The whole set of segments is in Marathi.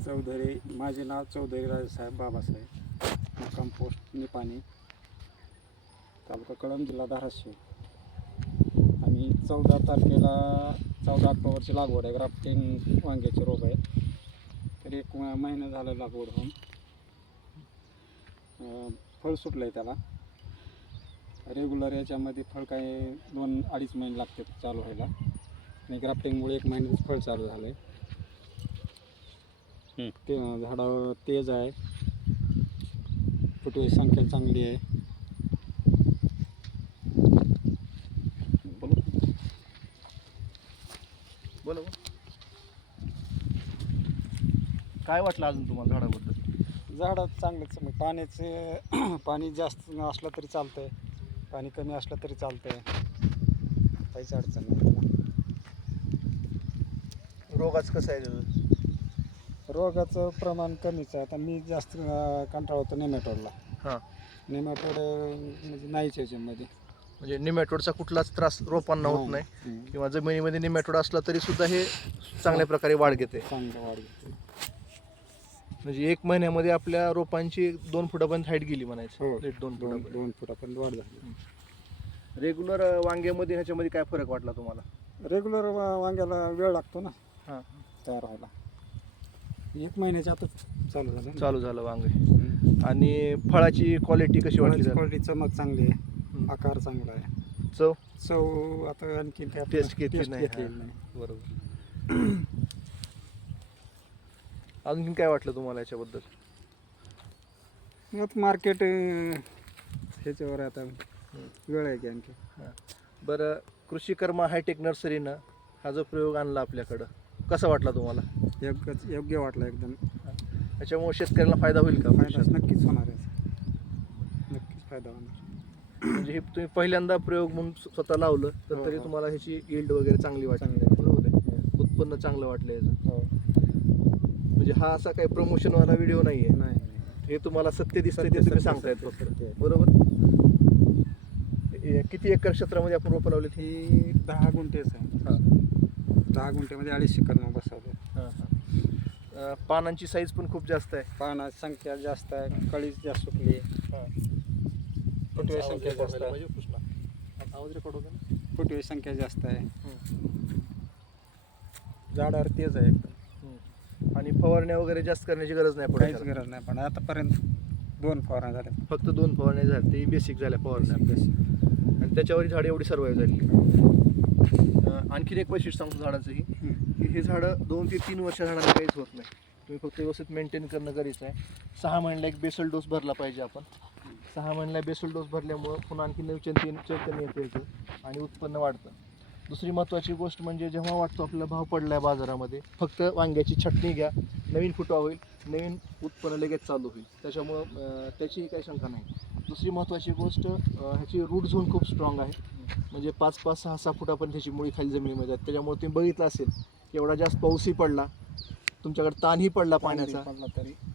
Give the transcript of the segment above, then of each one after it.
चौधरी, माझे नाव चौधरी राजेसाहेब बाबासाहेब, मुक्काम पोस्ट निपाणी, तालुका कळंब, जिल्हा धाराशिव. आणि 14 तारखेला 14 ऑक्टोबरची लागवड आहे. ग्राफ्टिंग वांग्याचे रोग आहे. तर 1 महिना झाला लागवड होऊन. फळ सुटलं आहे त्याला. रेग्युलर याच्यामध्ये फळ काय 2-2.5 महिने लागतात चालू व्हायला. आणि ग्राफ्टिंगमुळे 1 महिन्याचं फळ चालू झालं आहे. ते झाडावर तेज आहे, फुटवे संख्या चांगली आहे. बोला काय वाटलं अजून तुम्हाला झाडाबद्दल? झाडात चांगलंच, मग पाण्याचं पाणी जास्त असलं तरी चालतंय, पाणी कमी असलं तरी चालतंय, काहीच अडचण नाही त्याला. रोगाचं कसं आहे त्याचं? रोगाचं प्रमाण कमीच आहे. आता मी जास्त कंटाळतो नेमॅटोडला. हां, नेमॅटोड म्हणजे नाहीच याच्यामध्ये. म्हणजे निमॅटोडचा कुठलाच त्रास रोपांना होत नाही किंवा जमिनीमध्ये निमॅटोड असला तरी सुद्धा हे चांगल्या प्रकारे वाढ घेते. चांगलं वाढ घेते. म्हणजे 1 महिन्यामध्ये आपल्या रोपांची 2 फुटापर्यंत हाईट गेली म्हणायचं. हो, 2 फुटापर्यंत. 2 फुटापर्यंत वाढ झाली. रेग्युलर वांग्यामध्ये ह्याच्यामध्ये काय फरक वाटला तुम्हाला? रेग्युलर वांग्याला वेळ लागतो ना हां, तयार व्हायला. 1 महिन्याच्या आतच चालू झालं वांगे. आणि फळाची क्वालिटी कशी वाटली? क्वालिटी चमक चांगली आहे, आकार चांगला आहे, चव आता आणखी काय टेस्ट घेतली नाही. बरोबर. अजून काय वाटलं तुम्हाला याच्याबद्दल? मग मार्केट ह्याच्यावर आता वेळ आहे की आणखी. बरं, कृषी कर्मा हायटेक नर्सरीनं हा जो प्रयोग आणला आपल्याकडं, कसा वाटला तुम्हाला? योग्य वाटला एकदम. त्याच्यामुळे शेतकऱ्याला फायदा होईल का? फायदा नक्कीच होणार आहे, नक्कीच फायदा होणार. म्हणजे हे तुम्ही पहिल्यांदा प्रयोग म्हणून स्वतः लावलं तर तरी तुम्हाला ह्याची यील्ड वगैरे चांगली वाटली, बरोबर आहे? उत्पन्न चांगलं वाटलं याचं. म्हणजे हा असा काही प्रमोशनवाला व्हिडिओ नाही आहे, हे तुम्हाला सत्य दिसतं ते तुम्ही सांगतायत फक्त, बरोबर? किती एकर क्षेत्रामध्ये आपण रोपं लावलीत? ही 10 गुंठेच आहे. 10 गुंठ्यामध्ये 250 कलम बसवले. पानांची साईज पण खूप जास्त आहे, पानाची संख्या जास्त आहे, कळीच जास्त सुटली, फुटवे संख्या जास्त आहे, फुटवे संख्या जास्त आहे, झाडावर तेज आहे एकदम. आणि फवारण्या वगैरे जास्त करण्याची गरज नाही पडत? काहीच गरज नाही, पण आतापर्यंत 2 फवारण्या झाल्या. फक्त 2 फवारण्या झाल्या, ते बेसिक झाल्या फवारण्या. आणि त्याच्यावर झाड एवढी सर्वाईव्ह झाली. आणखीन एक वैशिष्ट्य सांगतो झाडाचं की हे झाडं 2 ते 3 वर्ष झाडाला काहीच होत नाही. तुम्ही फक्त व्यवस्थित मेंटेन करणं गरजेचं आहे. 6 महिन्याला एक बेसल डोस भरला पाहिजे आपण. 6 महिन्याला बेसल डोस भरल्यामुळं पुन्हा आणखी चैतन्य येतं आणि उत्पन्न वाढतं. दुसरी महत्त्वाची गोष्ट म्हणजे जेव्हा वाटतो आपल्याला भाव पडला आहे बाजारामध्ये, फक्त वांग्याची छटणी घ्या, नवीन फुटवा होईल, नवीन उत्पन्न लगेच चालू होईल. त्याच्यामुळं त्याची काही शंका नाही. दुसरी महत्त्वाची गोष्ट, ह्याची रूट झोन खूप स्ट्रॉंग आहे. म्हणजे 5-5, 6-6 फुटापर्यंत ह्याची मुळी खाली जमिनीमध्ये आहेत. त्याच्यामुळे तुम्ही बघितलं असेल एवढा जास्त पाऊसही पडला, तुमच्याकडे ताणही पडला पाण्याचा,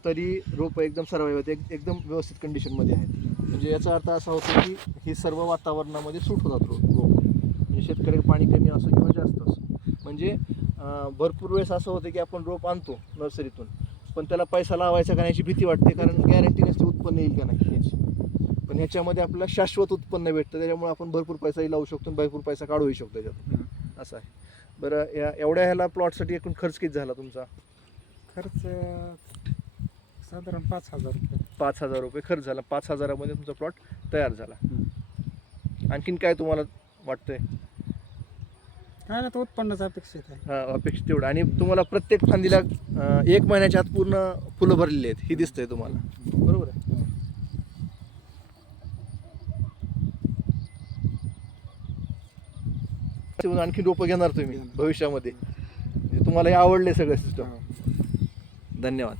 तरी रोपं एकदम सर्वाईव्ह होते, एकदम व्यवस्थित कंडिशनमध्ये आहेत. म्हणजे याचा अर्थ असा होतो की हे सर्व वातावरणामध्ये सूट होतात रोप. म्हणजे शेतकऱ्याला पाणी कमी असो किंवा जास्त असो. म्हणजे भरपूर वेळेस असं होतं की आपण रोप आणतो नर्सरीतून, पण त्याला पैसा लावायचा का याची भीती वाटते, कारण गॅरंटी नसते उत्पन्न येईल का नाही याची. पण ह्याच्यामध्ये आपल्याला शाश्वत उत्पन्न भेटतं, त्याच्यामुळे आपण भरपूर पैसाही लावू शकतो आणि भरपूर पैसा काढूही शकतो त्याच्यातून, असं आहे. बरं, एवढ्या ह्याला प्लॉटसाठी एकूण खर्च किती झाला तुमचा? खर्च साधारण 5,000 रुपये. 5,000 रुपये खर्च झाला. 5,000मध्ये तुमचा प्लॉट तयार झाला. आणखीन काय तुम्हाला वाटतंय? काय ना, तर उत्पन्नाच अपेक्षित आहे. हां, अपेक्षित तेवढं. आणि तुम्हाला प्रत्येक फांदीला 1 महिन्याच्या आत पूर्ण फुलं भरलेली आहेत, ही दिसतंय तुम्हाला, बरोबर आहे? आणखी रोपं घेणार तुम्ही भविष्यामध्ये? तुम्हाला हे आवडले सगळं सिस्टम? धन्यवाद.